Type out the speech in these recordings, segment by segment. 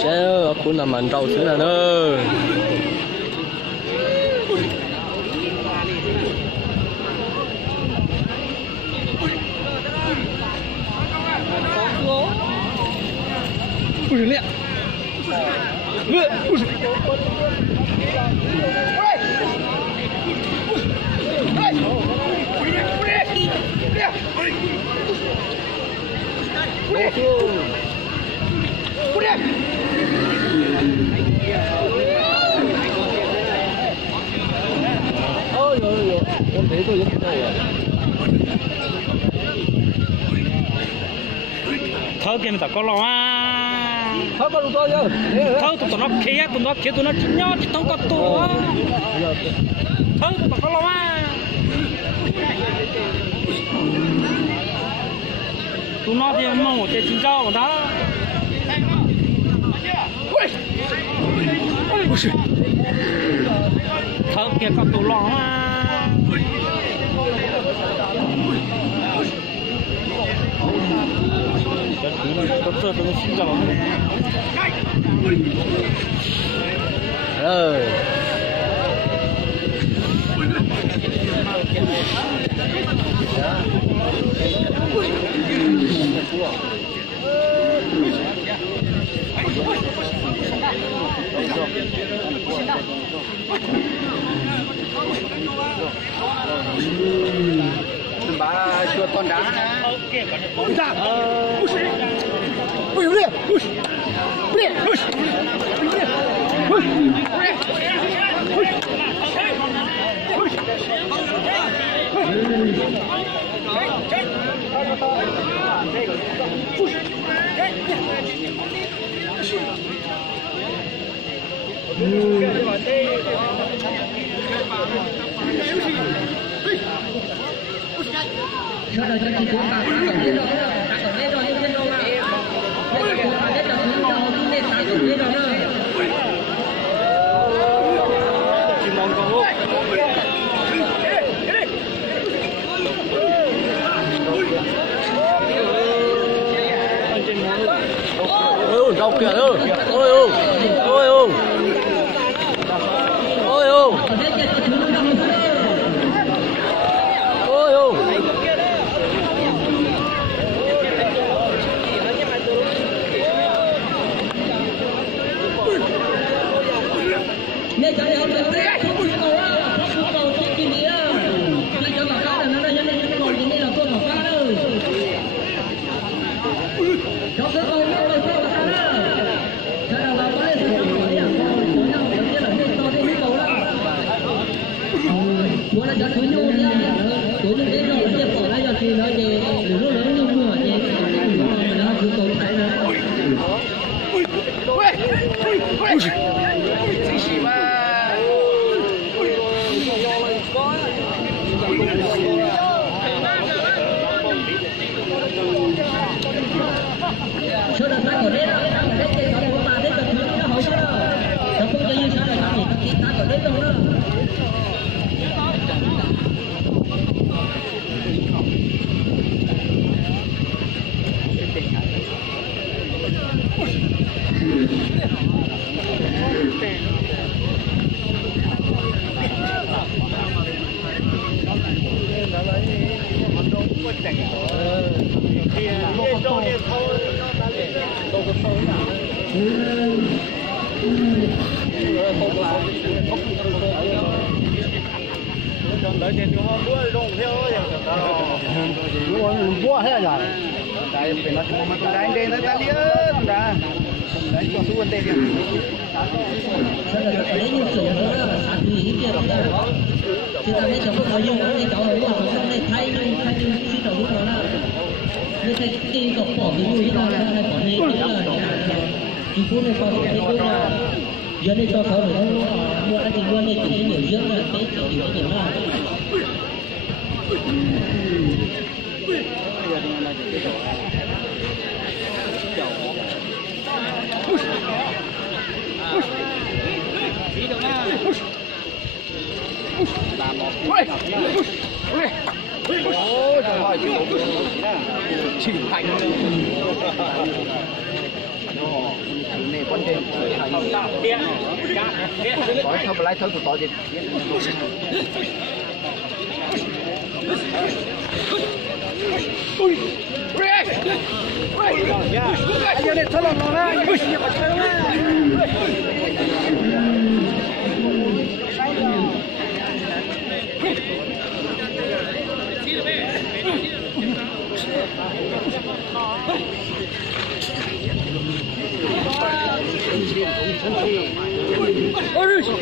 Saya aku nak mantau sana nih. Ui lihat. Em thấy tôi rất nhiều. Thơ kia người ta có lo à. Thơ có đủ to chưa? Thơ tụi nó kia tụi nó chỉ nhau chỉ tông có to. Thơ tụi nó có lo à. Tụi nó thì mong một cái chính giao của đó. Thơ kia có tụi lo à. Tôi xin chào mọi người. Rồi. Bà chưa con đá nè. Ok, còn ra. Ui, ui, ui. Ui, ui. Ui. Cho đời cho chị cũng vào tổng lên rồi, tổng lên rồi lên đâu mà. Lên rồi vào hết tổng lên rồi, lên tái tổng lên rồi nữa. Chim bông con út. Ôi rau kìa ơi. Ôi ôi. Ôi ôi. Ôi ôi. Ôi ôi. Nên cái này không phụ cầu trên kỳ nghĩa. Lại cho cả là nó nhân lên cầu thì nên là tôi bảo ca đâu. Cho cái cầu nó là tôi bảo ca đó. Cho là vào có lên thì có nhà có nhau có nghĩa là nên to cái cầu đó. Muốn là cho thứ nhu nha. Tối như thế rồi tiếp bỏ lại cho thì nó về lúc đó nhu mùa thì nó cứ cầu thái nữa. Số lần ta còn đến cái số của ta đến từ thứ nó hỏi số đó. Nó cũng cho như số này ta còn đến đâu đó. Mua hết rồi. Đây phải nói mà tôi đánh đến ta liếc ra. Đấy cho số vấn đề đi. Sao là cái đấy như kiểu nó là sản lý kia đó. Thì ta thấy cháu có dùng cái cháu ấy mà nó này thay nhưng xin đầu nó là như thế cái cọc bỏ cái mũi nó là bỏ đi cái là chỉ phút này còn cái cũng là giờ này cho cháu để mua ăn thì mua này chỉ nhiều dưỡng là cái kiểu nhiều là chỉnh thành này con đêm nói thôi lại thôi tụi tôi đi giờ để cho nó ra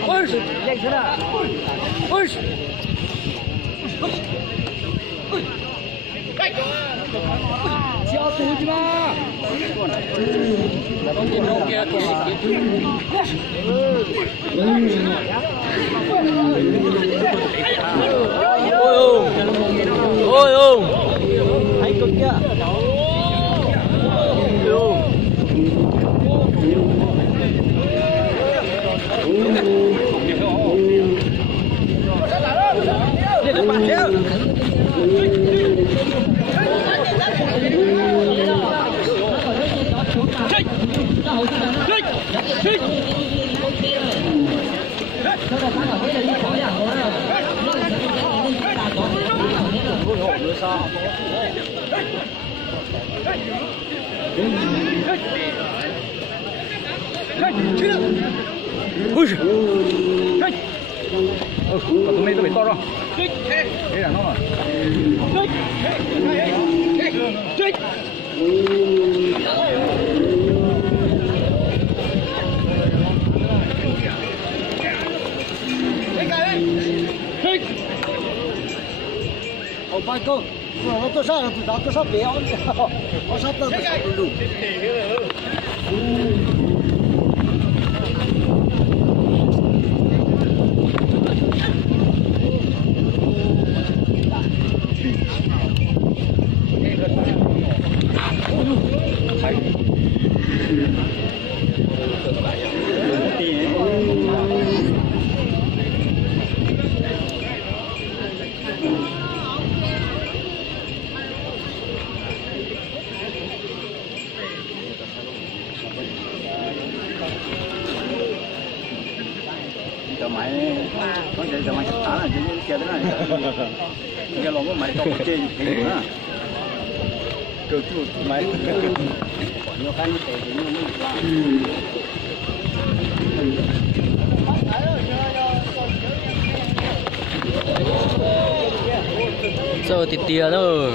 ôi nhanh thế nào ôi chiao túi chứ mà ôi ôi hay cực kia còn tụi này tôi phải to rồi đây là nó rồi ba câu nó tôi sao tụi nó tôi sắp béo nó sắp tôi đủ cho máy có thể cho máy chặt tán là chứ kia thế này kia lòng có máy to trên thì nữa cơ chú máy nhiều cái như thế thì nó mới giờ thì tiền rồi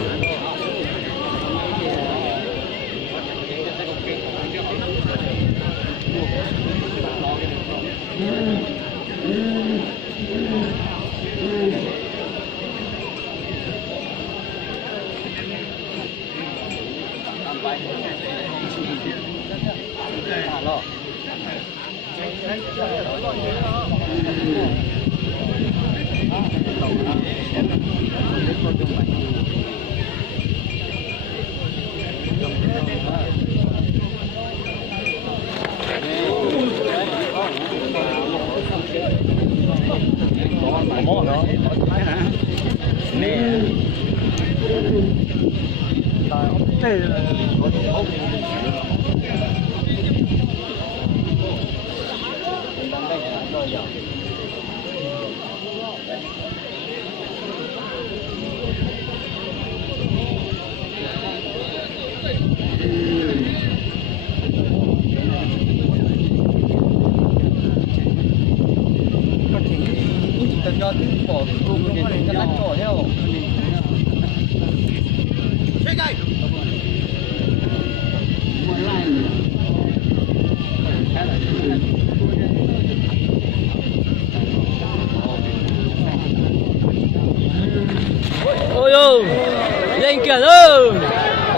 ôi ô lên kìa ơi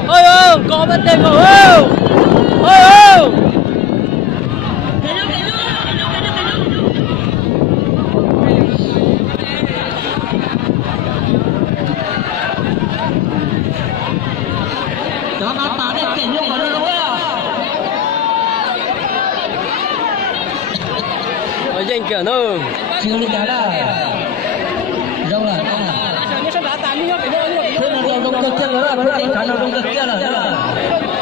ôi ô có vấn đề không ôi ô đó nó tán để kể nhung vào đây đúng không ôi lên kìa ơi chưa đi cái là rau là thế là rau rau cơ là nó là quyết định khả năng trong cực kia là